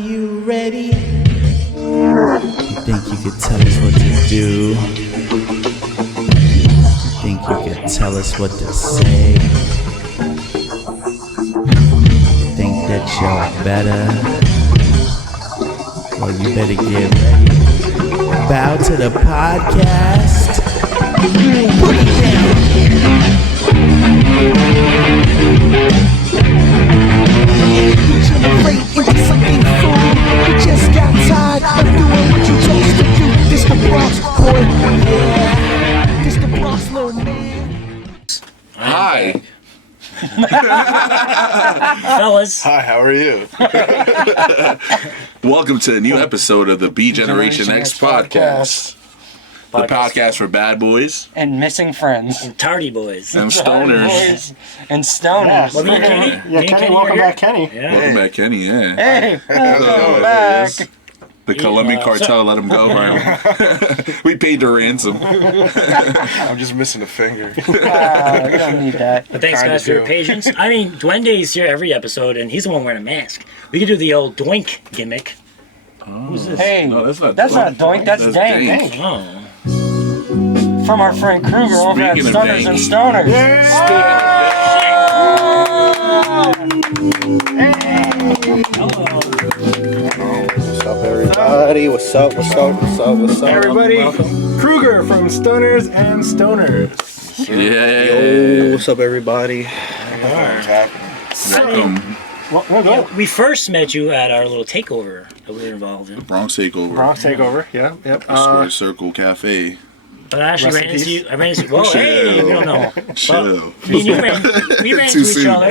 you ready? You think you could tell us what to do? You think you could tell us what to say? You think that you're better? Well, you better get ready. Bow to the podcast. Put it down. Degenerate into something full. You just got tired of doing what you chose to do. This the Bronx, boy. Yeah. This the Bronx, little man. Hi. Fellas. Hi, how are you? Welcome to a new episode of the B Generation X podcast. The podcast for bad boys and missing friends and tardy boys and stoners. Boys and stoners. Well, Kenny? Yeah, Kenny, welcome back, Kenny. Yeah. Welcome back, Kenny. Yeah. Hey, welcome Hello, back. The Colombian cartel let him go. We paid the ransom. I'm just missing a finger. We don't need that. But thanks, guys, for your patience. I mean, Duende's here every episode, and he's the one wearing a mask. We could do the old doink gimmick. Who's this? Hey, No, that's not Doink, that's Dank. Oh. From our friend Cruger over at Speaking of Stunners Dank. and Stoners. What's up, everybody? What's up? Everybody, Cruger from Stunners and Stoners. Yeah. What's up, everybody? Welcome. Well, We first met you at our little takeover that we were involved in. Bronx Takeover. Bronx Takeover, yeah, yep. Square Circle Cafe. But I actually ran into you. Whoa, Chill. hey, we don't know. Chill. We ran Too into each soon. other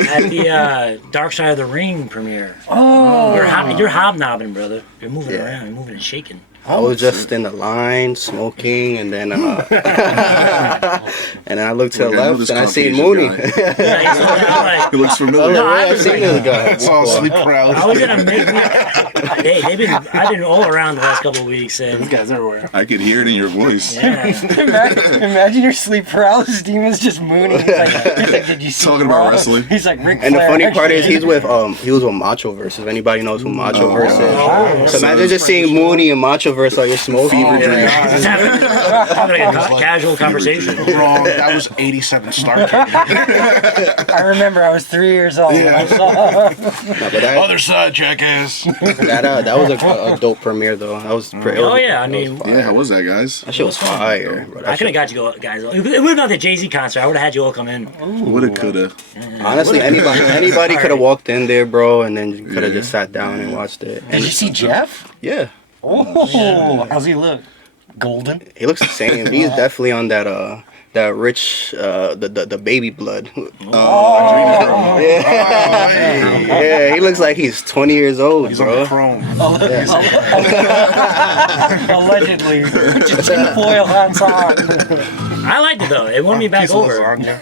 at the Dark Side of the Ring premiere. Oh. You're hobnobbing, brother. You're moving around. You're moving and shaking. I was just in the line smoking, and then and then I looked to the Okay, I know left this and I seen Caucasian Mooney. guy. Yeah, he's like, He looks I was familiar. like, I wait, I've was seen like- this guy. It's all sleep I paralysis. was gonna make. Hey, I've been all around the last couple of weeks, These and guys everywhere. I could hear it in your voice. yeah. Imagine your sleep paralysis demons just mooning. He's like, did you see Talking about wrestling. He's like, Ric And the Flair funny part is actually- he was with Macho Verse. If anybody knows who Macho Verse is. Oh. So imagine just seeing Mooney and Macho Verse while you're smoking. Just having like a casual conversation. Wrong. That was 87 Star Trek. I remember I was 3 years old when I saw Other side, jackass. That was a dope premiere though. That was Oh yeah, I mean, Yeah, how was that, guys? that shit was fire. Bro. I could have got you guys. It would have been the Jay-Z concert. I would have had you all come in. Woulda, coulda. Honestly, anybody could have walked in there, bro, and then could have just sat down and watched it. Did you see Jeff? Yeah, Oh, how's he look? Golden? he looks the same. He's definitely on that rich the baby blood. Yeah, he looks like he's 20 years old, He's on bro. the chrome. Allegedly. Just tinfoil hats on. I liked it though. It won me back Piece of over. lasagna.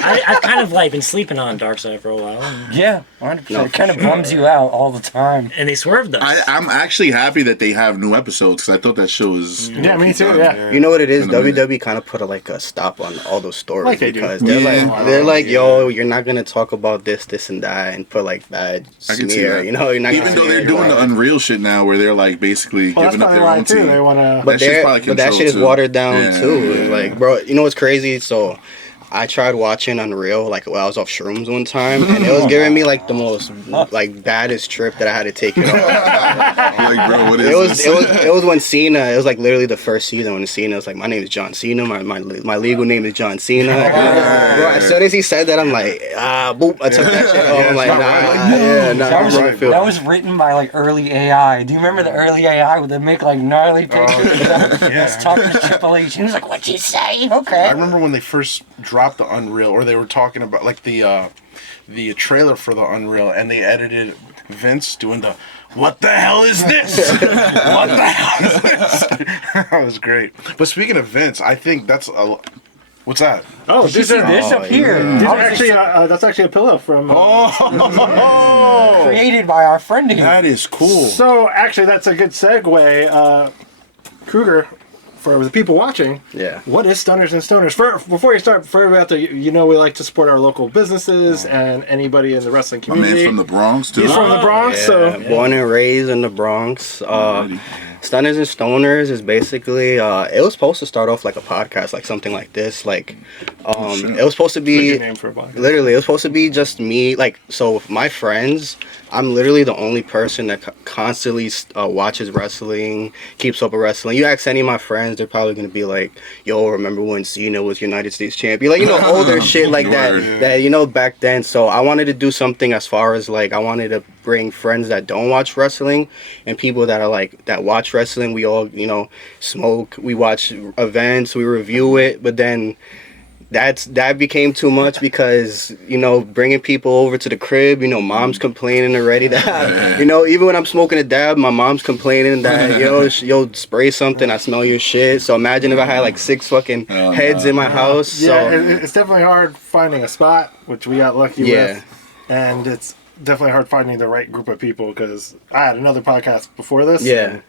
I've kind of like been sleeping on Darkseid for a while, Yeah, 100%. It kind of bums you out all the time. and they swerved us. I'm actually happy that they have new episodes because I thought that show was. Yeah, me too, yeah. You know what it is? In a minute. WWE kind of put a stop on all those stories Like they do. because Yeah. they're like, yo, you're not gonna talk about this, and that, and put like bad I can see smear. that. You know, you're not Even gonna though they're doing the Unreal shit now, where they're like basically Well, that's giving up probably their why own too. team. They want to. But That shit's probably that shit is controlled, too. watered down Yeah, too. yeah. Like, bro, you know what's crazy? So I tried watching Unreal like while I was off shrooms one time, and it was giving me like the most like baddest trip that I had to take it off. Like, bro, what is It was this? it was when Cena. It was like literally the first season when Cena was like, my name is John Cena. My legal name is John Cena. Bro, as soon as he said that, I'm like, boop. I took that shit off. I'm like, That was written by like early AI. Do you remember the early AI would they make like gnarly pictures? Let's talk to Triple H. He was like, "What'd you say?" Okay. I remember when they first dropped the Unreal, or they were talking about like the trailer for the Unreal, and they edited Vince doing the "What the hell is this? What the hell is this?" That was great. But speaking of Vince, I think that's a. What's that? Oh, this up here. That's actually a pillow from. Created by our friend here. That is cool. So actually, that's a good segue. Cruger for the people watching, what is Stunners and Stoners? Before you start, for everybody out there, you know we like to support our local businesses and anybody in the wrestling My community. man's from the Bronx, too. He's from the Bronx, so born and raised in the Bronx. Stunners and Stoners is basically it was supposed to start off like a podcast, like something like this, like it was supposed to be good name for a podcast. literally it was supposed to be just me, like, so with my friends, I'm literally the only person that constantly watches wrestling, keeps up with wrestling. You ask any of my friends, they're probably gonna be like, yo, remember when Cena was United States champion, like, you know, older shit like that you know, back then. So I wanted to do something as far as like I wanted to bring friends that don't watch wrestling and people that are like that watch wrestling. We all, you know, smoke, we watch events, we review it, but then that became too much because, you know, bringing people over to the crib, you know, mom's complaining already that, you know, even when I'm smoking a dab, my mom's complaining that, yo, spray something, I smell your shit. So imagine if I had like 6 fucking heads in my house. Yeah, So it's definitely hard finding a spot, which we got lucky with. And it's definitely hard finding the right group of people because I had another podcast before this. Yeah.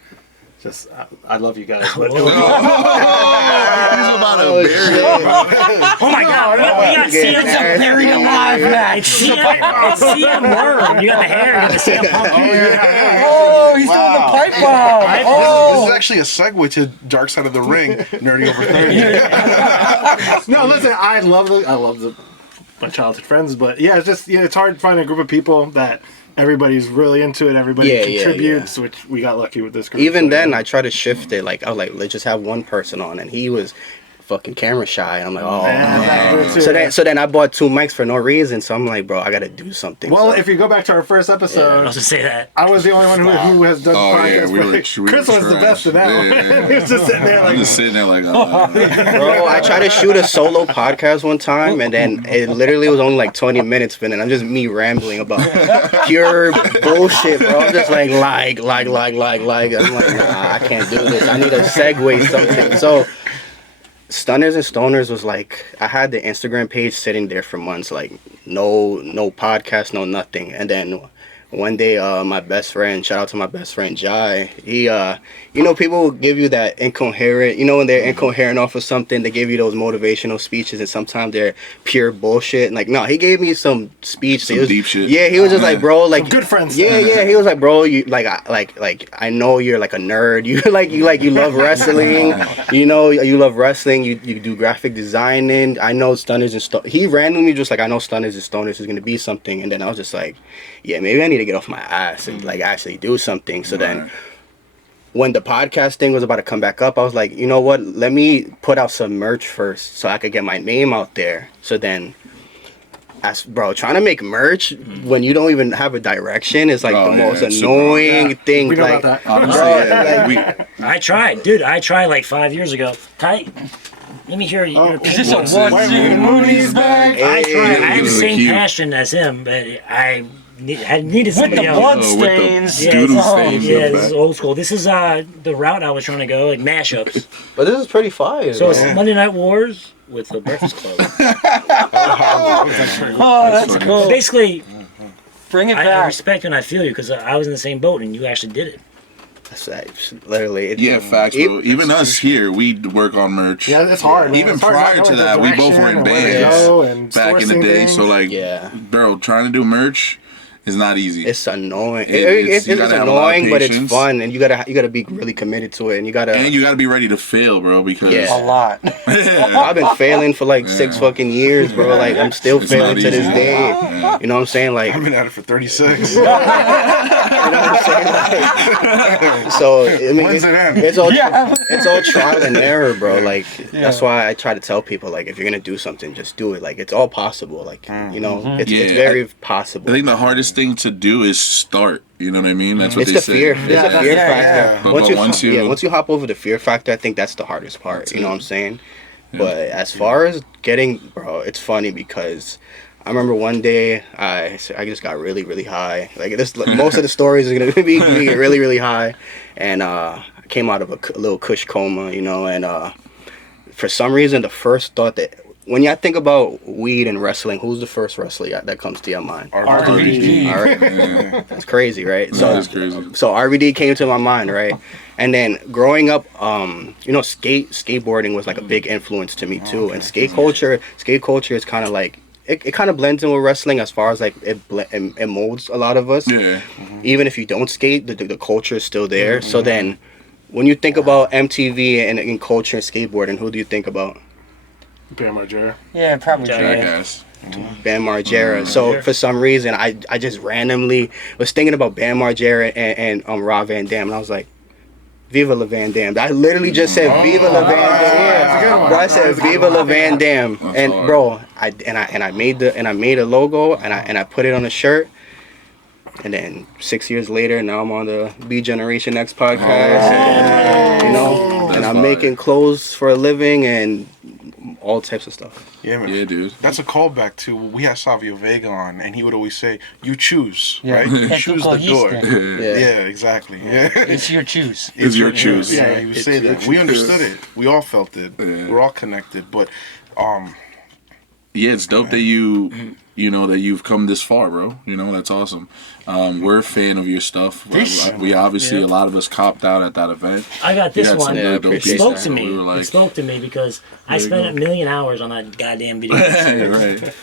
Just, I love you guys. But He's about to bury it. Oh my God! We got CM's buried alive now. It's CM Worm. You got the hair. You got the CM Punk hair. Oh, he's doing the pipe bomb. This is actually a segue to Dark Side of the Ring, Nerdy Over 30. No, listen, I love my childhood friends, but yeah, it's just it's hard to find a group of people that everybody's really into it. Everybody contributes, which we got lucky with this group. Even then, I tried to shift it. Like I was like, let's just have one person on, and he was fucking camera shy. I'm like, oh man. So then I bought 2 mics for no reason. So I'm like, bro, I gotta do something. Well, so, if you go back to our first episode, I was to say that I was the only one who has done podcasts. We were Chris was the best in that one. He was just sitting there like, I'm just sitting there like, bro, I tried to shoot a solo podcast one time, and then it literally was only like 20 minutes, and I'm just me rambling about pure bullshit, bro. I'm just like. I'm like, nah, I can't do this. I need to segue something. So. Stunners and Stoners was like, I had the Instagram page sitting there for months, like no podcast, no nothing. And then one day, my best friend, shout out to my best friend Jai, he, you know, people will give you that incoherent, you know, when they're incoherent off of something, they give you those motivational speeches, and sometimes they're pure bullshit. And like, no, he gave me some speech. Some deep shit. Yeah, he was just like, bro, like, some good friends. Yeah, he was like, bro, you like I know you're like a nerd. You love wrestling. You know, you love wrestling. You do graphic designing. I know Stunners and Stoners. He randomly just like, I know Stunners and Stoners is gonna be something. And then I was just like, yeah, maybe I need to get off my ass and like actually do something. So then when the podcast thing was about to come back up, I was like, you know what, let me put out some merch first so I could get my name out there. So then bro, trying to make merch when you don't even have a direction is like the most annoying thing. We know like, about that. honestly, I tried, dude. I tried like 5 years ago. Let me hear your Is this opinion. a one-scene Mooney's bag? I tried. I had the He was a same cute- passion as him, but I needed With somebody the else. blood with the stains. doodle it's- stains. yeah, in the this is back. old school. This is the route I was trying to go, like mashups. but this is pretty fire. So it's Monday Night Wars with the Breakfast Club. Oh, that's cool. Basically, Bring it I back. respect and I feel you because I was in the same boat and you actually did it. Literally. Yeah, facts, bro. Even us here, we work on merch. Yeah, it's hard. man. Even It's hard prior not to knowing that, the we both were direction in and where to bands go and back in the sourcing day. things. So like, Yeah. bro, trying to do merch is not easy. It's annoying. It's- It's you gotta have a lot of annoying, but it's patience. fun, and you gotta be really committed to it, and you gotta. And you gotta be ready to fail, bro, because Yeah. A lot. I've been failing for like 6 fucking years, bro. Like I'm still It's failing not to this easy. day. Yeah. You know what I'm saying? Like, I've been at it for 36. you know what I'm saying? Like, so I mean, When's it end? it's all trial and error, bro. Like that's why I try to tell people, like, if you're gonna do something, just do it. Like it's all possible. Like you know, it's Yeah. very I possible. think the hardest thing to do is start. You know what I mean? That's what It's they the say. fear. It's the fear factor. But Once you hop over the fear factor, I think that's the hardest part. You know what I'm saying? But as far as getting, bro, it's funny because I remember one day I just got really, really high. Like this, most of the stories are gonna be really, really high, and I came out of a little kush coma, you know, and for some reason the first thought that when y'all think about weed and wrestling, who's the first wrestler that comes to your mind? RVD. All right, that's crazy, right? That is crazy. So RVD came to my mind, right? And then growing up, skateboarding was like a big influence to me too. And skate culture is kind of like it kind of blends in with wrestling as far as like it molds a lot of us. Yeah. Even if you don't skate, the culture is still there. So then, when you think about MTV and culture and skateboarding, who do you think about? Bam Margera. Yeah, probably. Jackass. Bam Margera. So for some reason, I just randomly was thinking about Bam Margera and Rob Van Dam, and I was like, Viva La Van Dam. I literally just said Viva La Van Dam. Bro, I said Viva La Van Dam, and bro, I made a logo and I put it on a shirt. And then 6 years later, now I'm on the B Generation X podcast. And I'm making clothes for a living and all types of stuff. Yeah, man. Yeah, dude. That's a callback to we had Savio Vega on, and he would always say, "You choose, Yeah. right? You That's choose what the he door." said. Yeah, exactly. Yeah. It's your choose. It's your choose. Yeah, he would say that. We understood it. We all felt it. Yeah. We're all connected. But, Yeah, it's dope that you've come this far, bro. That's awesome. We're a fan of your stuff. We obviously, a lot of us copped out at that event. I got this one. dope It pieces. spoke to me. We were like, It spoke to me because I spent a million hours on that goddamn video. right.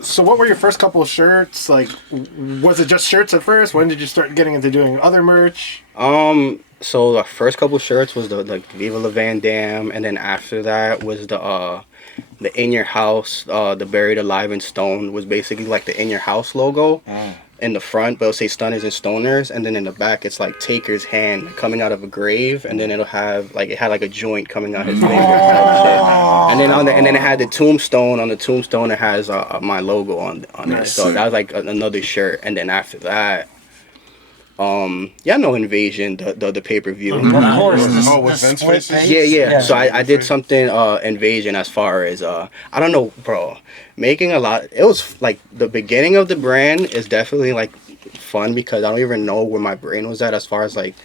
So what were your first couple of shirts? Like, was it just shirts at first? When did you start getting into doing other merch? So the first couple shirts was the Viva La Van Dam, and then after that was the In Your House, the Buried Alive in Stone was basically like the In Your House logo in the front, but it'll say Stunners and Stoners, and then in the back it's like Taker's hand coming out of a grave, and then it had like a joint coming out his finger type shit. And then it had the tombstone. On the tombstone it has my logo on it. So that was like another shirt, and then after that. Invasion, the pay-per-view. Of course. with Vince faces? Yeah. So I did something Invasion as far as I don't know, bro. Making a lot. It was like the beginning of the brand is definitely like fun because I don't even know where my brain was at as far as like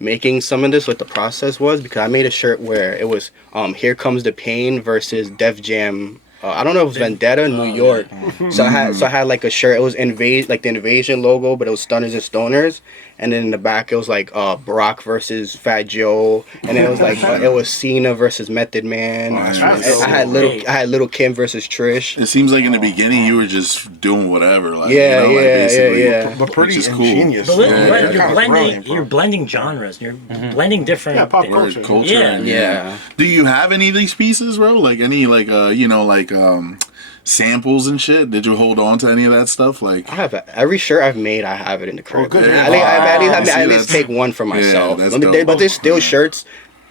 making some of this, what the process was, because I made a shirt where it was Here Comes the Pain versus Def Jam. I don't know if it was Vendetta, New York. So I had like a shirt. It was like the Invasion logo, but it was Stunners and Stoners. And then in the back it was like Brock versus Fat Joe, and then it was like it was Cena versus Method Man. I had Little Kim versus Trish. It seems like in the beginning you were just doing whatever. Like, Yeah. But pretty Which is cool. ingenious. But Yeah. you're blending genres. You're blending different pop things. culture. Yeah. Do you have any of these pieces, bro? Like any samples and shit? Did you hold on to any of that stuff? Like I have every shirt I've made. I have it in the crib. good. I at least take one for myself. that's dope. But there's still shirts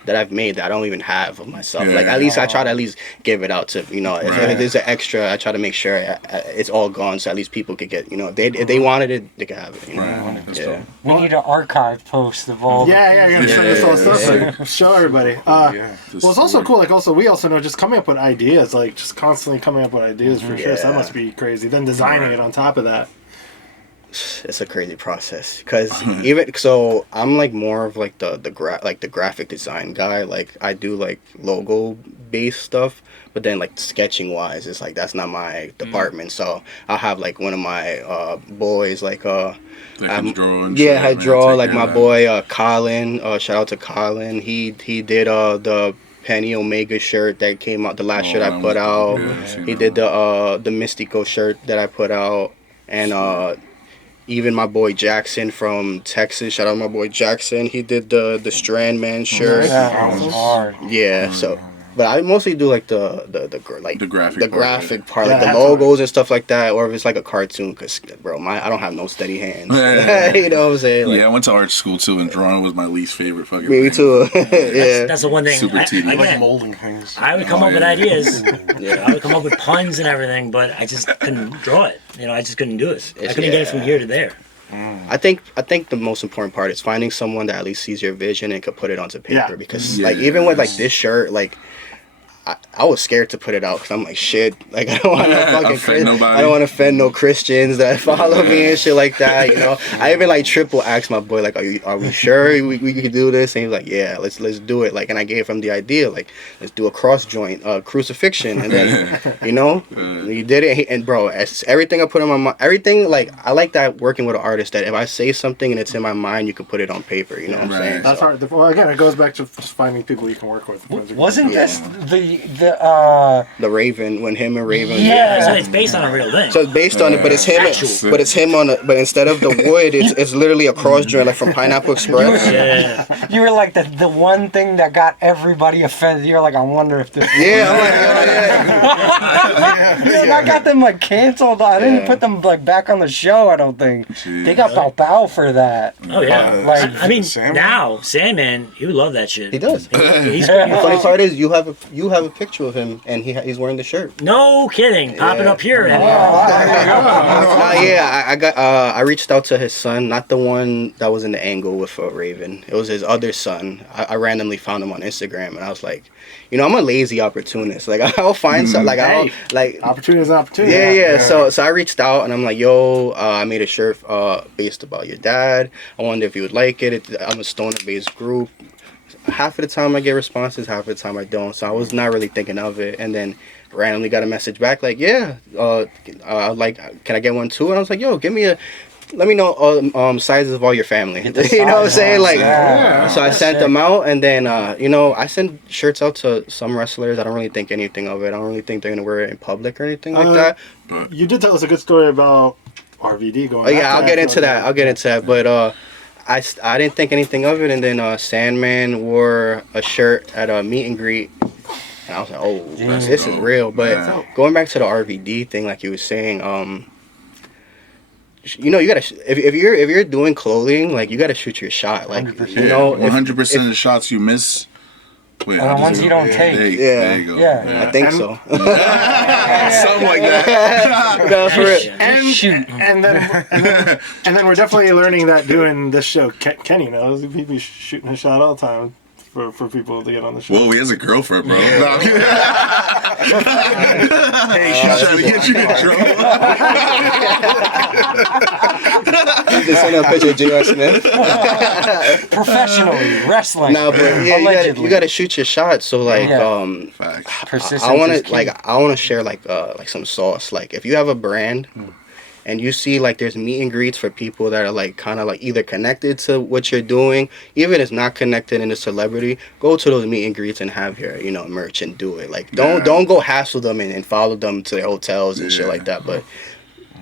that I've made that I don't even have of myself. Yeah. Like at least I try to at least give it out to if there's an extra, I try to make sure it's all gone so at least people could get if they wanted it they could have it. Right. That's dope. We need an archive post of all. Yeah, you're gonna send us all stuff. Like, show everybody. Well, it's also cool. Like, we also know just coming up with ideas, like just constantly coming up with ideas for sure. So that must be crazy. Then designing it on top of that. It's a crazy process because even so I'm like more of like the graphic design guy. Like I do like logo based stuff, but then like sketching wise it's like that's not my department. So I'll have like one of my boys like I draw like my boy Colin, shout out to Colin. He did the Penny Omega shirt that came out, the last shirt I put out. He did the Mystico shirt that I put out, and even my boy Jackson from Texas, shout out my boy Jackson. He did the Strandman shirt. That was hard. Yeah, so but I mostly do like the graphic part, like the logos and stuff like that, or if it's like a cartoon. Cause bro, I don't have no steady hands. You know what I'm saying? Like, I went to art school too, and drawing was my least favorite fucking me thing. too. Yeah, That's the one thing. Super tedious. Like molding things. I would come up with ideas. I would come up with puns and everything, but I just couldn't draw it. I just couldn't do it. I couldn't get it from here to there. I think the most important part is finding someone that at least sees your vision and could put it onto paper. Because like even with like this shirt, like I was scared to put it out because I'm like, shit, like I don't want to fucking offend nobody. I don't want to offend no Christians that follow me and shit like that, you know. I even like triple asked my boy, like, are we sure we could do this? And he was like, yeah, let's do it. Like, and I gave him the idea, like, let's do a cross joint, crucifixion, and then you know, he did it. And bro, everything I put in my mind, everything, like, I like that working with an artist that if I say something and it's in my mind, you can put it on paper. You know what I'm saying? That's hard. Well, again, it goes back to just finding people you can work with. Wasn't this the Raven, when him and Raven. Yeah, so it's based on a real thing. So it's based on it, but it's him. Actual. But it's him on. But instead of the wood, it's literally a cross joint, like from Pineapple Express. Yeah. You were like the one thing that got everybody offended. You're like, I wonder if this. Yeah, I'm like, oh yeah. I got them like canceled. I didn't put them like back on the show. I don't think they got bow for that. Oh yeah. Like, I mean, Sandman? now Sandman, he would love that shit. He does. He's The funny part is you have a picture of him and he's wearing the shirt. no kidding, popping up here. I reached out to his son, not the one that was in the angle with Raven. It was his other son. I randomly found him on Instagram, and I was like, you know, I'm a lazy opportunist. Like I'll find something. Like I'll like Opportunity is an opportunity. Yeah. So I reached out and I'm like, yo, I made a shirt based about your dad. I wonder if you would like it. I'm a stoner-based group. Half of the time I get responses, half of the time I don't. So I was not really thinking of it. And then randomly got a message back like, yeah, like, can I get one too? And I was like, yo, let me know sizes of all your family. You know what I'm saying? Like, so I sent them out, and then you know, I send shirts out to some wrestlers. I don't really think anything of it. I don't really think they're gonna wear it in public or anything like that. You did tell us a good story about RVD going. Oh yeah, I'll get into that. But I didn't think anything of it, and then Sandman wore a shirt at a meet and greet. And I was like, oh, this is real. But going back to the RVD thing, like you were saying, you know, you gotta if you're doing clothing, like you gotta shoot your shot. Like 100%. you know, 100% of the shots you miss. Wait, the ones you don't take. There you go. Yeah. I think so. Something like that. No, for real. And then we're definitely learning that doing this show. Kenny knows he'd be shooting a shot all the time for people to get on the show. Whoa, he has a girlfriend, bro. No. Hey, she's trying to get you in trouble. Just send a picture of J.R. Smith. Professionally wrestling. No, but yeah, you gotta shoot your shot. So like, Facts. I want to share like some sauce. Like if you have a brand and you see like there's meet and greets for people that are like kind of like either connected to what you're doing, even if it's not connected in a celebrity, go to those meet and greets and have your, you know, merch and do it. Like don't go hassle them and follow them to their hotels and shit like that. But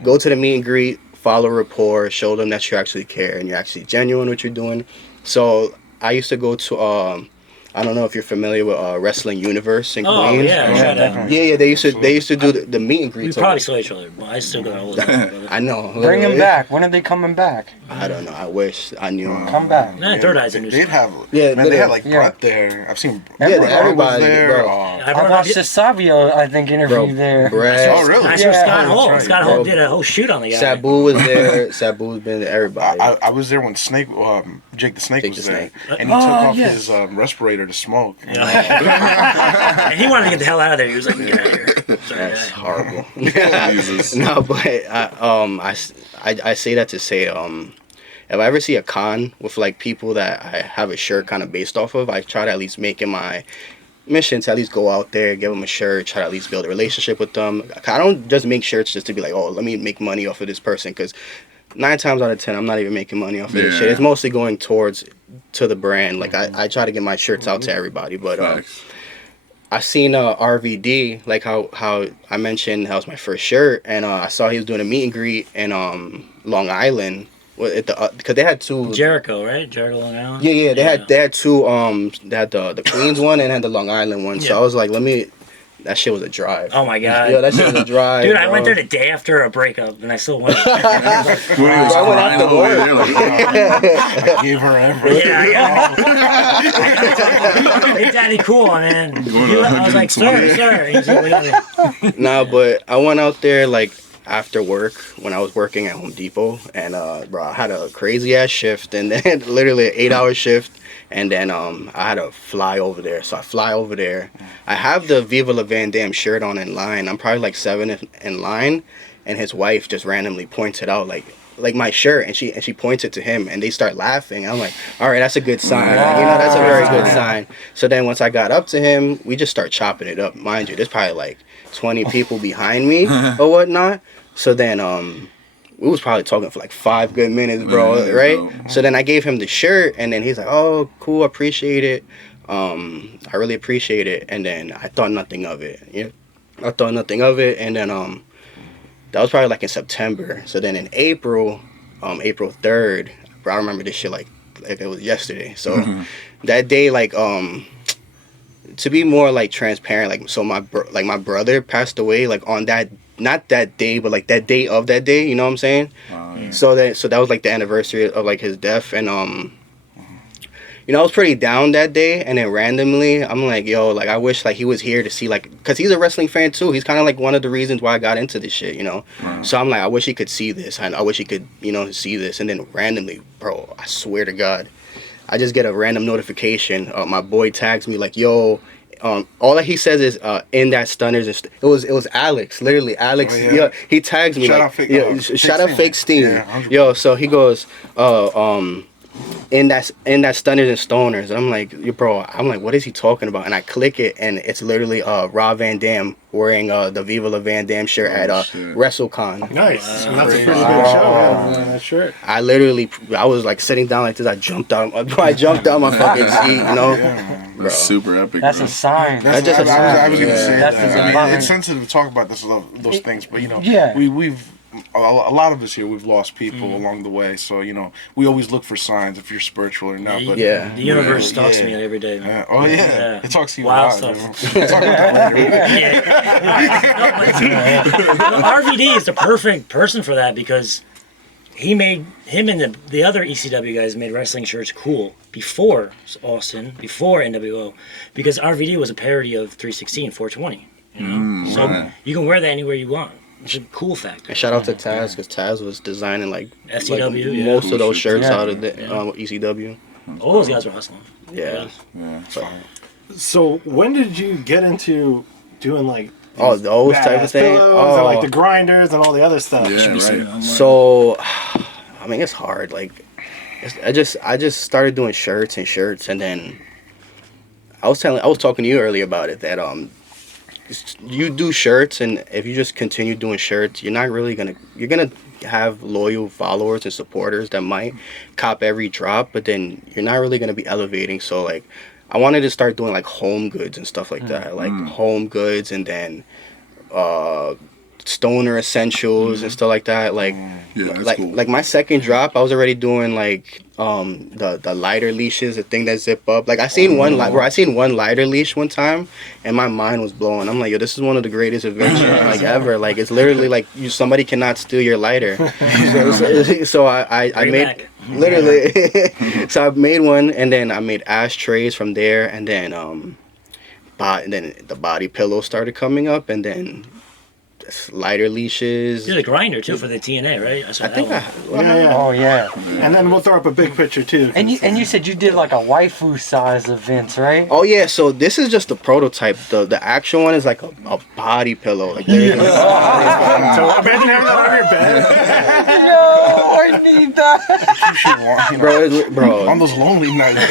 go to the meet and greet, follow rapport, show them that you actually care and you're actually genuine what you're doing. So I used to go to I don't know if you're familiar with Wrestling Universe in Queens. Yeah. They used to do the meet and greets. We probably saw each other. Well, I still got hold of them. I know. Bring them back. When are they coming back? I don't know. I wish I knew. Come back. Nah, Third Eye's a new They'd spot. have, Yeah, man, they had like yeah. Brett there. I've seen everybody, was there. bro. I watched the Savio, I think, interview there. Brad, Oh, really? I saw Scott Hall. right. Scott Hall did a whole shoot on the guy. Sabu was there. Sabu's been there. Everybody. I was there when Jake the Snake Jake was the there, Snake. and he took off his respirator to smoke. And he wanted to get the hell out of there. He was like, "Get out of here." Sorry, That's guy. horrible. Jesus. No, but I say that to say if I ever see a con with like people that I have a shirt kind of based off of, I try to at least make it my mission to at least go out there, give them a shirt, try to at least build a relationship with them. I don't just make shirts just to be like, oh, let me make money off of this person, because 9 times out of 10 I'm not even making money off of this shit. It's mostly going to the brand. Like I try to get my shirts out to everybody, but I seen RVD, like how I mentioned that was my first shirt, and I saw he was doing a meet and greet in Long Island because they had two. Jericho, right? Jericho Long Island. Yeah. They had two. They had the Queens one and had the Long Island one. So I was like, that shit was a drive. Oh my god. Yeah, that shit was a drive. Dude, I went there the day after a breakup, and I still went. I went after work. I gave her everything. Hey, Daddy, cool, man. I was like, sir. He's like, Nah, but I went out there like after work when I was working at Home Depot, and bro, I had a crazy ass shift, and then literally an 8-hour shift, and then I had to fly over there. So I fly over there. I have the Viva La Van Dam shirt on in line. I'm probably like 7 in line, and his wife just randomly points it out like my shirt, and she points it to him, and they start laughing. I'm like, all right, that's a good sign. That's a very good sign. So then once I got up to him, we just start chopping it up. Mind you, there's probably like 20 people behind me or whatnot. So then we was probably talking for like 5 good minutes, bro, right? So then I gave him the shirt, and then he's like, oh, cool, appreciate it. I really appreciate it. And then I thought nothing of it. Yeah, I thought nothing of it, and then that was probably like in September. So then in April, April 3rd, bro, I remember this shit like it was yesterday. So that day, like to be more like transparent, like so my brother passed away like on that, not that day, but like that day of that day, you know what I'm saying? So that was like the anniversary of like his death, and you know, I was pretty down that day, and then randomly, I'm like, yo, like, I wish, like, he was here to see, like, because he's a wrestling fan, too. He's kind of, like, one of the reasons why I got into this shit, you know? So I'm like, I wish he could see this. I wish he could, you know, see this. And then randomly, bro, I swear to God, I just get a random notification. My boy tags me, like, yo, all that he says is, in that Stunners, it was Alex, literally, Alex. Oh, yeah. He tags me, shout out Fake Steam. Yeah, yo, so he goes, in that Stunners and Stoners, and I'm like, bro, what is he talking about? And I click it, and it's literally Rob Van Dam wearing the Viva La Van Dam shirt at WrestleCon. Nice. That's a pretty good show. That shirt. I was like sitting down like this. I jumped out my fucking seat, you know. That's super epic. That's bro. a sign. I was gonna say that. I mean, it's sign. sensitive to talk about those things, but you know, we've. A lot of us here, we've lost people along the way, so you know we always look for signs if you're spiritual or not. But the universe talks to me every day. It talks to you. Wild stuff. RVD is the perfect person for that because him and the other ECW guys made wrestling shirts cool before Austin, before NWO, because RVD was a parody of 316, 420. You know, so you can wear that anywhere you want. It's a cool factor. And shout out to Taz, because Taz was designing like SCW, most of those shirts out of the ECW. All those guys were hustling. Yeah. So when did you get into doing like those type of things? And like the grinders and all the other stuff. Yeah, right. So, I mean, it's hard. Like, I just started doing shirts, and then I was talking to you earlier about it that you do shirts, and if you just continue doing shirts, you're gonna have loyal followers and supporters that might cop every drop, but then you're not really gonna be elevating. So like, I wanted to start doing like home goods and stuff like that, like home goods, and then stoner essentials and stuff like that. Like, cool. Like my second drop, I was already doing like the lighter leashes, the thing that zip up. Like I seen one lighter leash one time, and my mind was blown. I'm like, yo, this is one of the greatest inventions like ever. Like it's literally like somebody cannot steal your lighter. So I made literally. So I made one, and then I made ashtrays from there, and then the body pillow started coming up, and then lighter leashes. You did a grinder too for the TNA, right? I think Oh yeah. And then we'll throw up a big picture too. And you said you did like a waifu size event, right? Oh yeah. So this is just the prototype. The actual one is like a body pillow. Like, so imagine having that on your bed. Yo, I need that. You should want, bro. On those lonely nights.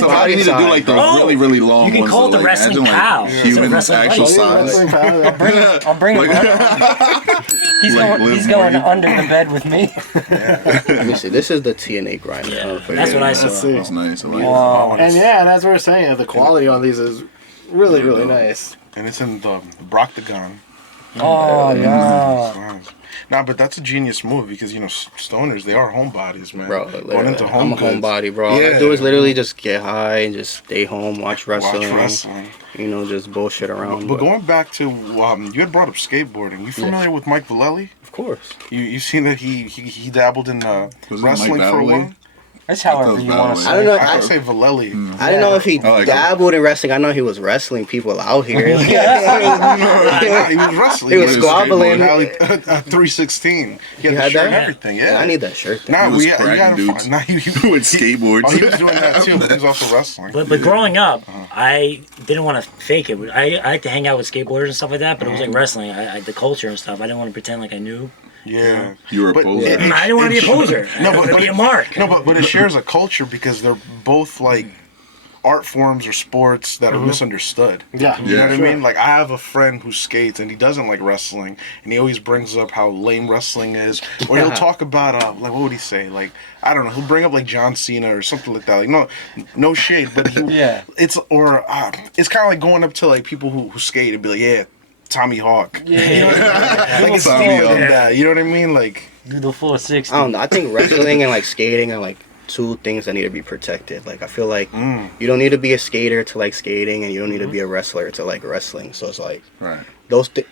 So how do you need to do like the really, really long ones? You can call it the wrestling cow. Human actual size. I'll bring him. He's going under the bed with me. Let me see. This is the TNA grinder. Yeah, that's what I saw. That's nice. I like it. And as we were saying, the quality on these is really, really nice. And it's in the Broctagon. Oh yeah. Nah, but that's a genius move because you know stoners, they are homebodies, man. Bro, going into I'm a homebody, bro. All I do is literally just get high and just stay home, watch wrestling. You know, just bullshit around. But going back to you had brought up skateboarding. You familiar with Mike Vallely? Of course. You seen that he dabbled in wrestling for a while? That's however you want to say. I don't know. I say Valelli. I didn't know if he I like dabbled in wrestling. I know he was wrestling people out here. He was wrestling. He was Yeah, squabbling. Alley, 316. He had the had shirt and that? everything. Yeah, Yeah. I need that shirt. Then. Nah, He was we cracking had a dudes. fun. Nah, with skateboards. Oh, he was doing that too. But he was also wrestling. But growing up, I didn't want to fake it. I like to hang out with skateboarders and stuff like that, but it was like wrestling. The culture and stuff. I didn't want to pretend like I knew. Yeah. You were a But poser. it- I didn't want to be a poser. I No, wanted but to be a mark. No, but it shares a culture because they're both like art forms or sports that are misunderstood. Yeah. You know what I Sure. mean? Like I have a friend who skates and he doesn't like wrestling, and he always brings up how lame wrestling is. Or he'll talk about like what would he say? Like I don't know. He'll bring up like John Cena or something like that. Like no shade, but he, Yeah. it's it's kind of like going up to like people who skate and be like, yeah, Tommy Hawk. Yeah. Like it's Tommy deeper Hawk. than that. You know what I mean? Like Do the full 60. I don't know. I think wrestling and like skating are like two things that need to be protected. Like I feel like you don't need to be a skater to like skating, and you don't need to be a wrestler to like wrestling. So it's like Right.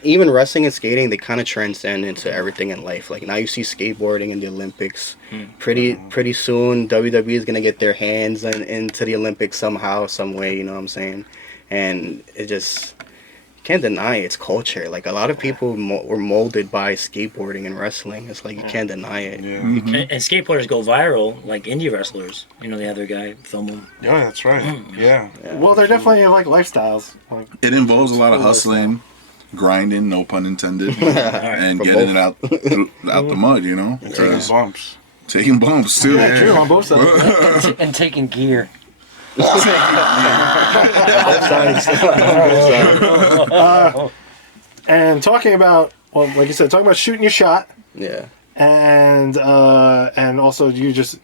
even wrestling and skating, they kind of transcend into everything in life. Like now you see skateboarding in the Olympics. Pretty soon WWE is gonna get their hands into the Olympics somehow, some way. You know what I'm saying? And it just can't deny it's culture. Like a lot of people were molded by skateboarding and wrestling. It's like you can't deny it. yeah, And skateboarders go viral like indie wrestlers. You know, they have their guy film them. yeah, that's right. Yeah. Well, they're definitely like lifestyles. Like, It involves a lot of hustling, grinding, no pun intended, and getting it out out the mud. You know, Taking 'Cause bumps. taking bumps too. yeah, true on both sides. And taking gear. And talking about, well, like you said, talking about shooting your shot, Yeah. and also you just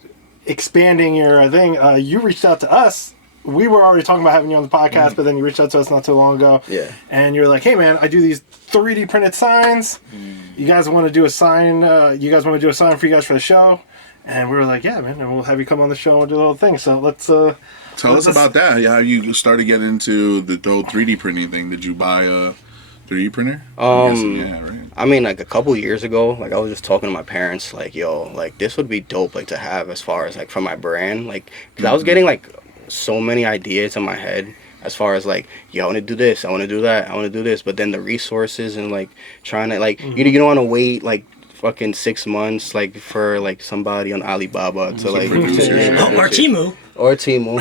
expanding your thing. You reached out to us. We were already talking about having you on the podcast, but then you reached out to us not too long ago. Yeah. And you're like, "Hey, man, I do these 3D printed signs. You guys want to do a sign? You guys want to do a sign for you guys for the show?" And we were like, "Yeah, man, and we'll have you come on the show and do the whole thing." So let's Tell us about that. Yeah, how you started getting into the whole 3D printing thing. Did you buy a 3D printer? I'm guessing, yeah, right. I mean, like a couple years ago, like I was just talking to my parents, like, yo, like this would be dope, like to have as far as like for my brand, like, cause I was getting like so many ideas in my head as far as like, yo, I want to do this, I want to do that, I want to do this, but then the resources and like trying to like, you don't want to wait like fucking 6 months like for like somebody on Alibaba to like Or Timu. or Timu.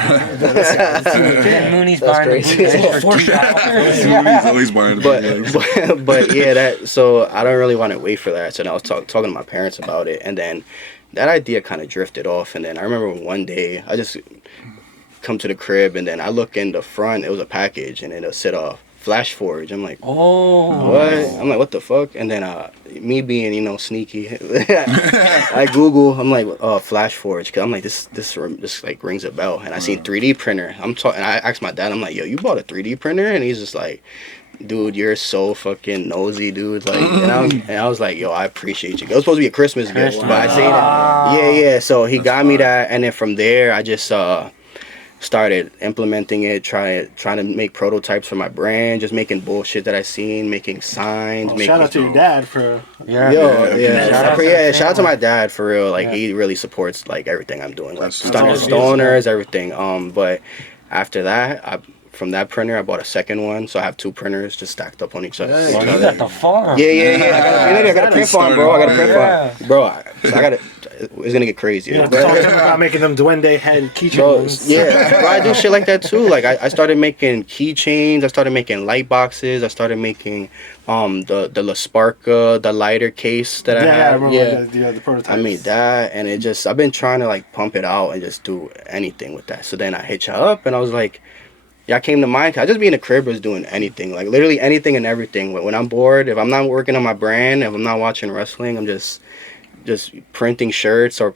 Mooney's That's buying crazy. the Blu-rays for Force $2. He's always buying the but yeah, that so I don't really want to wait for that. So then I was talking to my parents about it, and then that idea kind of drifted off. And then I remember one day I just come to the crib, and then I look in the front. It was a package, and it said Flash Forge. I'm like, Oh. what? I'm like, what the fuck? And then me being sneaky, I Google. I'm like, Flash Forge, because I'm like, this like rings a bell. And I seen 3D printer. I'm talking. I asked my dad. I'm like, yo, you bought a 3D printer? And he's just like, dude, you're so fucking nosy, dude. Like, and I was like, yo, I appreciate you. It was supposed to be a Christmas gift, but I seen it. Yeah. So he got me that, and then from there, I just started implementing it, trying to make prototypes for my brand, just making bullshit that I seen, making signs. shout out to your dad for Shout out to my dad for real. Like he really supports like everything I'm doing, like stoners, everything. But after that, from that printer, I bought a second one, so I have 2 printers just stacked up on each other. Well, you got the farm. Yeah. I got a print farm, bro. I got a print farm, bro. I got it. It's gonna get crazy. talking about making them duende head keychains. Bro, I do shit like that too. Like I started making keychains. I started making light boxes. I started making the La Sparka, the lighter case that I had. I remember the prototype. I made that, and I've been trying to like pump it out and just do anything with that. So then I hit you up, and I was like, y'all came to mind. I just be in the crib was doing anything, like literally anything and everything. When I'm bored, if I'm not working on my brand, if I'm not watching wrestling, I'm just printing shirts or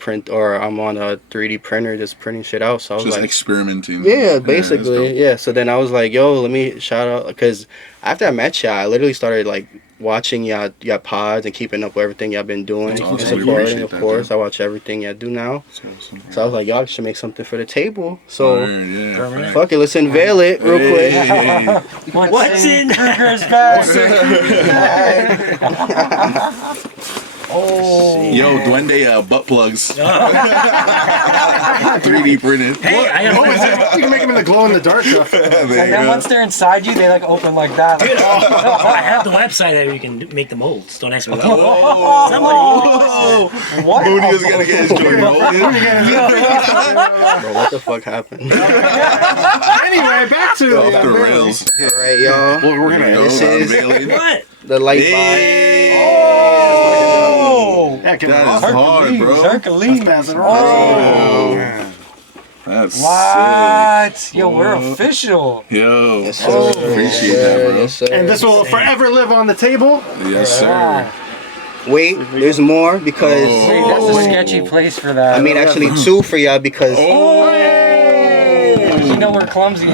I'm on a 3D printer just printing shit out. So I was just like experimenting. Yeah, basically. Yeah. So then I was like, yo, let me shout out, because after I met y'all, I literally started like watching y'all pods and keeping up with everything y'all been doing That's and awesome. We supporting, appreciate of that, course. dude. I watch everything y'all do now. Awesome. So I was like, y'all should make something for the table. So Yeah. fuck it, let's unveil it real quick. Hey. What's in Kruger's bag? Oh. Yo, Duende butt plugs. 3D printed. Hey, I Oh, is have it? You can make them in the glow in the dark stuff. And then once they're inside you, they like open like that. Like, I have the website that you can make the molds. Don't ask me. Somebody. what? Mooney is gonna get his joint molded. Bro, what the fuck happened? Anyway, back to Off the rails. All right, y'all. Well, we're gonna. This is Unveiling. What? the light Hey. Oh! Yeah, get That it is hard, bro. Hercules. Pass it Oh. Oh, Man. that's What? Yo, we're What? official. sick. Yo, Yes, sir. Oh. appreciate Yes, that, sir. bro. Yes, sir. And this will forever live on the table. Yes, sir. Wait, there's more because Wait, that's a sketchy place for that. I mean actually two for y'all because you know we're clumsy.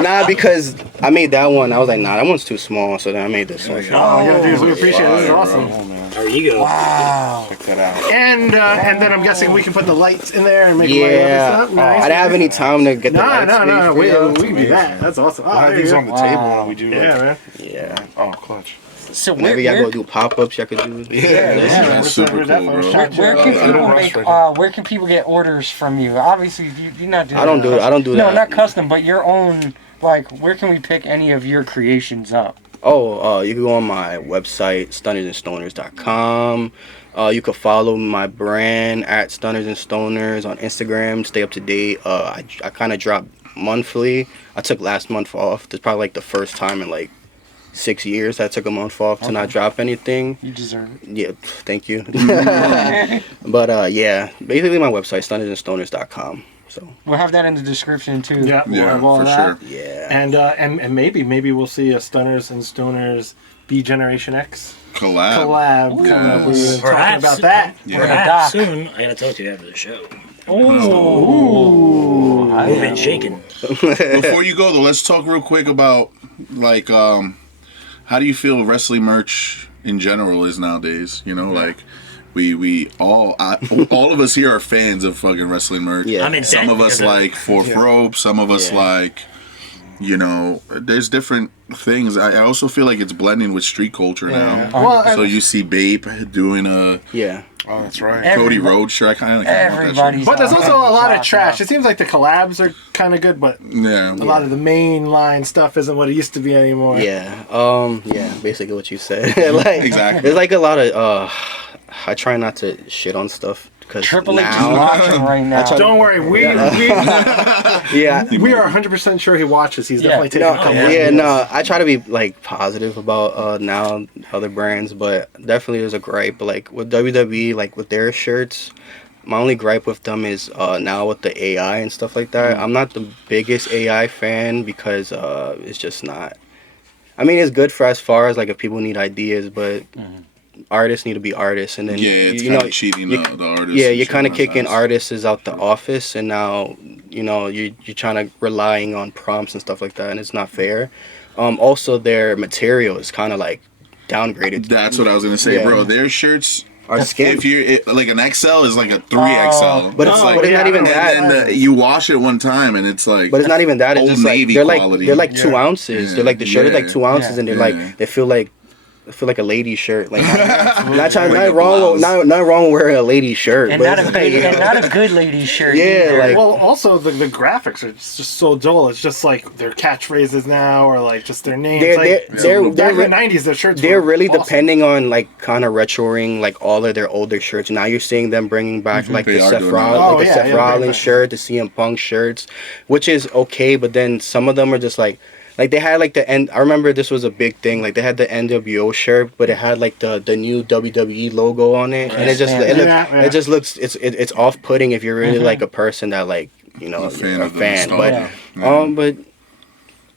nah, because I made that one. I was like, nah, that one's too small, so then I made this one. Oh, yeah, dudes, we appreciate it. This is awesome. Our ego. Wow. Check that out. And then I'm guessing we can put the lights in there and make it light up Yeah, and stuff. Nice. I didn't have any time to get the No, lights no, made no. for Wait, y'all. we can do that. That's awesome. We'll have there these you on go. the table when we do. Yeah, Like, man. Yeah. oh, clutch. So Whenever y'all go do pop-ups, y'all could do. That's super cool, bro. Where can don't people rush make? right Where can people get orders from you? Obviously, you're not doing. I don't do No, that. not custom, but your own. Like, where can we pick any of your creations up? Oh, you can go on my website, stunnersandstoners.com. You can follow my brand at Stunners and Stoners on Instagram. Stay up to date. I kind of drop monthly. I took last month off. It's probably like the first time in like 6 years that I took a month off to not drop anything. You deserve it. Yeah, thank you. But yeah, basically my website, stunnersandstoners.com. So We'll have that in the description too. Yeah, we'll Yeah, have all for that. sure. yeah. And maybe we'll see a Stunners and Stoners B Generation X Collab. collab coming up. We were talking Perhaps. about that. Yeah. Perhaps soon. I gotta talk to you after the show. Ooh. We've been shaking. Before you go though, let's talk real quick about like how do you feel wrestling merch in general is nowadays? You know, like we all of us here are fans of fucking wrestling merch. Yeah. I'm in Some debt of us because like fourth rope. Some of us Yeah. like, you know, there's different things. I also feel like it's blending with street culture now. Well, So you see Bape doing a Yeah. Oh, that's right. Cody Rhodes shirt. I kind of want that Everybody's. but there's also a lot of Josh trash. now. It seems like the collabs are kind of good, but shit. Yeah. a lot of the mainline stuff isn't what it used to be anymore. Yeah. Yeah, basically what you said. Like Exactly. there's like a lot of I try not to shit on stuff because Triple H is now watching right now. Don't worry, we yeah. we are 100% sure he watches. He's definitely taking No, a couple. yeah, no. I try to be like positive about now other brands, but definitely there's a gripe. Like with WWE, like with their shirts, my only gripe with them is now with the AI and stuff like that. I'm not the biggest AI fan because it's just not. I mean, it's good for as far as like if people need ideas, but artists need to be artists, and then Yeah, it's you kind know of cheating you- the artists. yeah, and you're shit kind of like kicking that. artists out the office, and now you know you're trying to relying on prompts and stuff like that, and it's not fair. Also, their material is kind of like downgraded. That's what I was gonna say, Yeah. bro. Their shirts, Are skimp. if you're like an XL is like a 3XL, But it's but it's not even that. and then you wash it one time and it's like. But it's not even that. It's Old just like Navy they're like quality. they're like 2 ounces. Yeah. They're like the shirt is like Yeah. 2 ounces, and they're Yeah. like they feel like a lady shirt. Like not Like a wrong, blouse. not wrong with wearing a lady shirt, And but not it's a like, good, and not a good lady shirt. Yeah, either. like- Well, also the graphics are just so dull. It's just like their catchphrases now, or like just their names. They're Back in re- the '90s, their shirts. they're were really awesome. depending on like kind of retroing like all of their older shirts. Now you're seeing them bringing back like They the are Seth doing Rollins, that. like Oh, the yeah, Seth yeah, Rollins right. shirt, the CM Punk shirts, which is okay. But then some of them are just like they had like the end. I remember this was a big thing. Like they had the NWO shirt, but it had like the new WWE logo on it, and it just Yeah. it just looks it's off putting if you're really like a person that like you know A fan a of the fan. nostalgia. But Yeah. but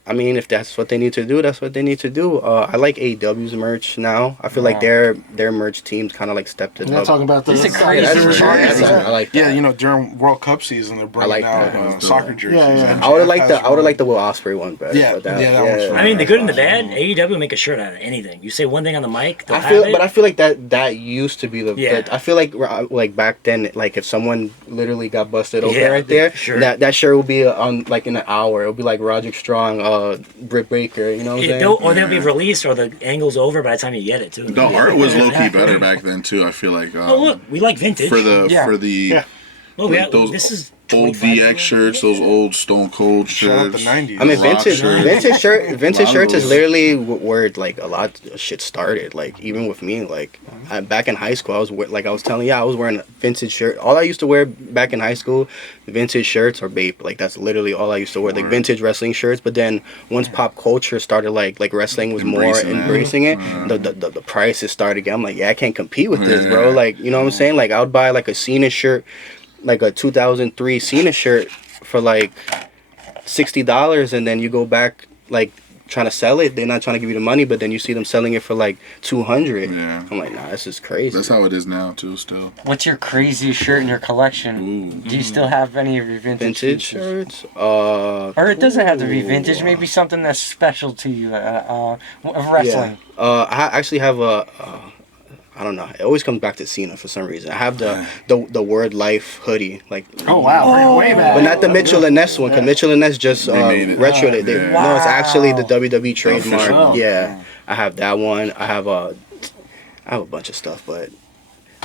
I mean, if that's what they need to do, that's what they need to do. I like AEW's merch now. I feel like their merch teams kind of like stepped it You're up. talking about the It's a crazy That's for sure. merch. I like that. Yeah, you know, during World Cup season, they're bringing like out that. soccer jerseys. Yeah. and I would have liked Jeff has the Will Ospreay one better. Yeah, but that, yeah, that one's fine. I mean, the good and the bad. AEW make a shirt out of anything. You say one thing on the mic, they'll I feel, have it. but I feel like that used to be the. Yeah. I feel like back then, like if someone literally got busted open Yeah, right there, sure. that shirt would be on like in an hour. It would be like Roderick Strong. Britt Baker. You know what I'm saying? Or they'll be released, or the angle's over by the time you get it too. The art was low key better back then too. I feel like. Oh look, we like vintage. For the Well, those this is old 25 DX shirts, those old Stone Cold Shout out shirts. the 90s. I mean, Rock shirts. vintage A lot shirts of is those. literally where like a lot of shit started. Like even with me, like back in high school, I was telling you, I was wearing a vintage shirt. All I used to wear back in high school, vintage shirts or Bape. Like that's literally all I used to wear, like vintage wrestling shirts. But then once pop culture started, like wrestling was embracing it. The prices started again. I'm like, yeah, I can't compete with this, bro. Like you know what I'm saying? Like I would buy like a Cena shirt, like a 2003 Cena shirt for like $60, and then you go back like trying to sell it. They're not trying to give you the money, but then you see them selling it for like $200. Yeah. I'm like, nah, this is crazy. That's how it is now too. Still. What's your craziest shirt in your collection? Ooh. Do you still have any of your vintage shirts? Or it doesn't have to be vintage. Maybe something that's special to you of wrestling. Yeah. I actually have I don't know. It always comes back to Cena for some reason. I have the Word Life hoodie, like. Oh wow, way back. But not the Mitchell and Ness one, because Mitchell and Ness just made it. retroed it. No, it's actually the WWE trademark. Official. Yeah, I have that one. I have a bunch of stuff, but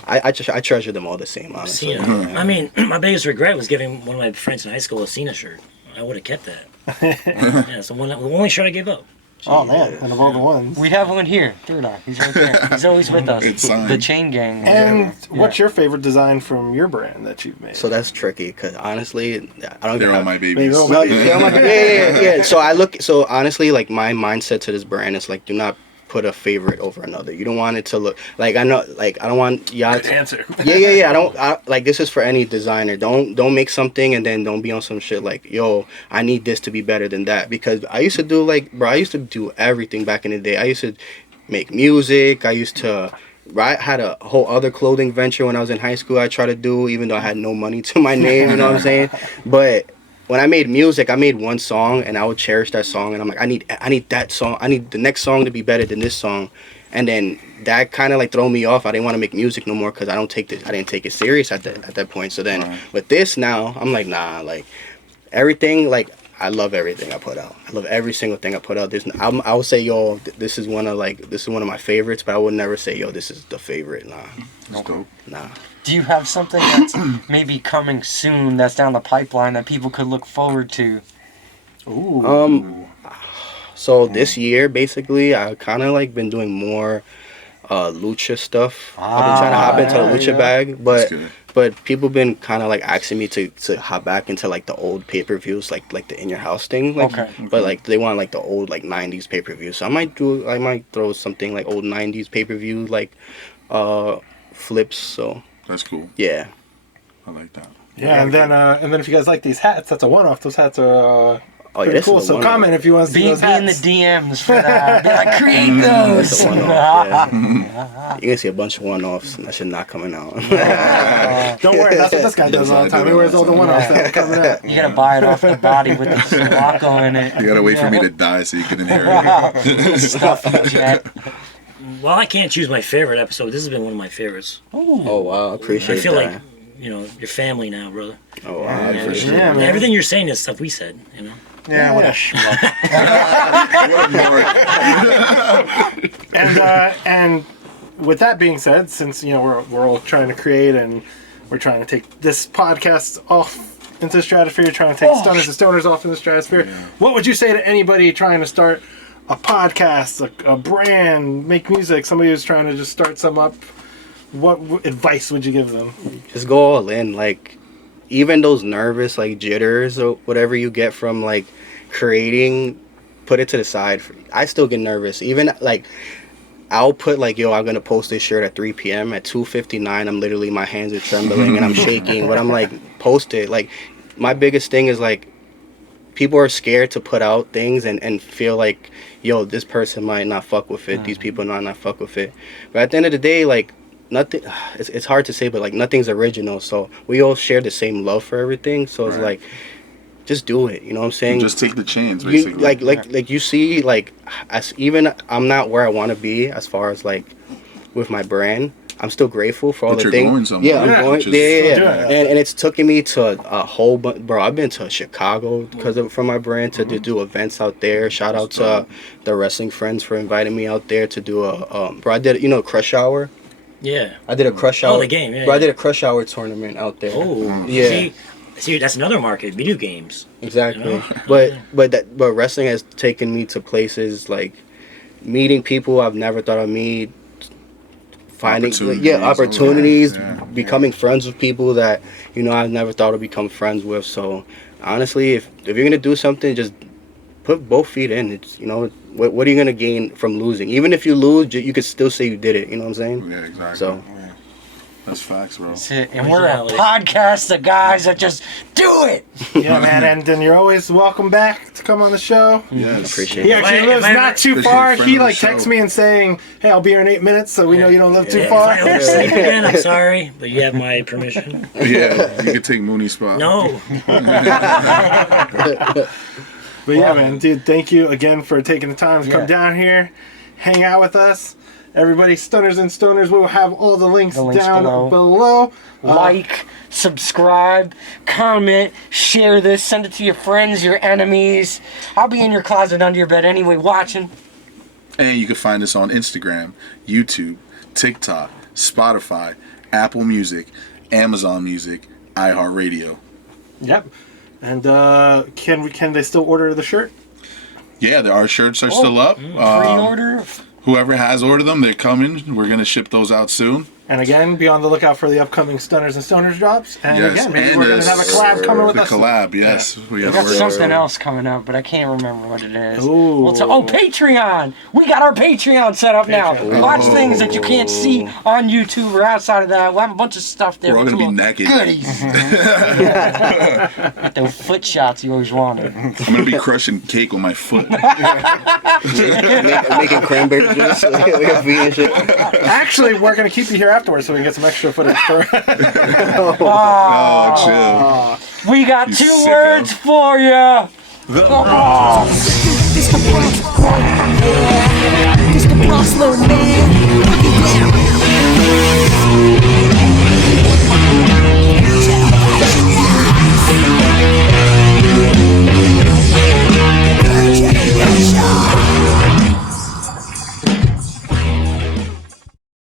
I treasure them all the same. Honestly. Cena. I mean, my biggest regret was giving one of my friends in high school a Cena shirt. I would have kept that. Yeah, it's the only shirt I gave up. Oh man, and of all the ones. We have one here. Third eye. He's right there. He's always with us. It's signed. The Chain Gang. And what's your favorite design from your brand that you've made? So that's tricky, because honestly, I don't. They're all my babies. No, yeah. So honestly, like my mindset to this brand is like, do not put a favorite over another. You don't want it to look like I don't want y'all. Good answer. Yeah. Like this is for any designer. Don't make something and then don't be on some shit like, yo, I need this to be better than that. Because I used to do everything back in the day. I used to make music. I had a whole other clothing venture when I was in high school. I tried to do, even though I had no money to my name. You know what I'm saying? But when I made music, I made one song and I would cherish that song, and I'm like, I need that song. I need the next song to be better than this song. And then that kind of like throw me off. I didn't want to make music no more because I didn't take it serious at that point. So then with this now, I'm like, nah, like everything, like I love everything I put out. I love every single thing I put out. I would say, yo, this is one of my favorites, but I would never say, yo, this is the favorite. Nah. That's dope. Nah. Do you have something that's maybe coming soon that's down the pipeline that people could look forward to? Ooh. So this year, basically, I kind of like been doing more lucha stuff. I've been trying to hop into the lucha bag, but people been kind of like asking me to hop back into like the old pay-per-views, like the in your house thing. Like, but like they want like the old like 90s pay-per-views. So I might throw something like old 90s pay-per-view like flips. So that's cool. Yeah, I like that. Yeah, and then if you guys like these hats, that's a one-off. Those hats are pretty cool. So comment if you want to see those hats. Be in the DMs for that. Be like, create those. That's a one-off, yeah. You're gonna see a bunch of one-offs, and that shit not coming out. Don't worry, that's what this guy does all the time. He wears all the one-offs that are coming out. You gotta buy it off the body with the Sulaco in it. You gotta wait for me to die so you can inherit it. Stuffy jet. Well, I can't choose my favorite episode. This has been one of my favorites. Oh wow, I appreciate I feel that. like, your family now, brother. Oh wow, I appreciate Yeah, that. man. Everything you're saying is stuff we said, Yeah, what a schmuck. And with that being said, since we're all trying to create and we're trying to take this podcast off into the stratosphere, trying to take Stunners and Stoners off in the stratosphere, what would you say to anybody trying to start a podcast, a brand, make music, somebody who's trying to just start some up? What advice would you give them? Just go all in. Like, even those nervous like jitters or whatever you get from like creating, put it to the side. I still get nervous. Even like, I'll put like, yo, I'm gonna post this shirt at 3 p.m. At 2:59, I'm literally, my hands are trembling and I'm shaking, but I'm like, post it. Like, my biggest thing is like, people are scared to put out things and feel like, yo, this person might not fuck with it. These people might not fuck with it. But at the end of the day, like, nothing, it's hard to say, but like, nothing's original. So we all share the same love for everything. So it's like, just do it. You know what I'm saying? Just take the chance, basically. Like you see, like, as even I'm not where I want to be as far as like with my brand, I'm still grateful for all But the you're things. going somewhere. Yeah, I'm Yeah, going. which is- Yeah. Still doing it. And it's taken me to a whole bunch. Bro, I've been to Chicago from my brand to do events out there. Shout out to the wrestling friends for inviting me out there to do a. Bro, I did Crush Hour. Yeah. I did a Crush Hour. Oh, the game. Yeah. Bro, I did a Crush Hour tournament out there. Oh. Yeah. See, that's another market. Video games. Exactly. You know? But wrestling has taken me to places like meeting people I've never thought I'd meet, finding opportunities, becoming friends with people that I've never thought I'd become friends with. So honestly, if you're gonna do something, just put both feet in. It's what are you gonna gain from losing? Even if you lose, you could still say you did it. You know what I'm saying? Yeah, exactly. So. That's facts, bro. That's it. And we're a podcast of guys that just do it. Yeah, man, and then you're always welcome back to come on the show. Yes. Appreciate He it. actually lives not too Official far. friend He of the like texts show. me and saying, "Hey, I'll be here in 8 minutes," so we know you don't live too If far. I oversleep again, I'm sorry, but you have my permission. Yeah, you could take Mooney's spot. No. But yeah, man, dude, thank you again for taking the time to come down here, hang out with us. Everybody, Stunners and Stoners, we'll have all the links down below. Like, subscribe, comment, share this, send it to your friends, your enemies. I'll be in your closet under your bed anyway watching. And you can find us on Instagram, YouTube, TikTok, Spotify, Apple Music, Amazon Music, iHeartRadio. Yep. And can they still order the shirt? Yeah, our shirts are still up. Pre-order. Whoever has ordered them, they're coming. We're going to ship those out soon. And again, be on the lookout for the upcoming Stunners and Stoners drops. And Yes, again, maybe and we're going to have a collab coming with The us. collab, yes. We We gotta got work something on it. else coming up, but I can't remember what it is. Ooh. Patreon! We got our Patreon set up now. Watch things that you can't see on YouTube or outside of that. We'll have a bunch of stuff there. We're all with going to be little naked. Goodies. Those foot shots you always wanted. I'm going to be crushing cake with my foot. Making cranberry juice, like a vegan shit. Actually, we're going to keep you here afterwards so we can get some extra footage for Oh, chill. We got You two sicko. words for you. The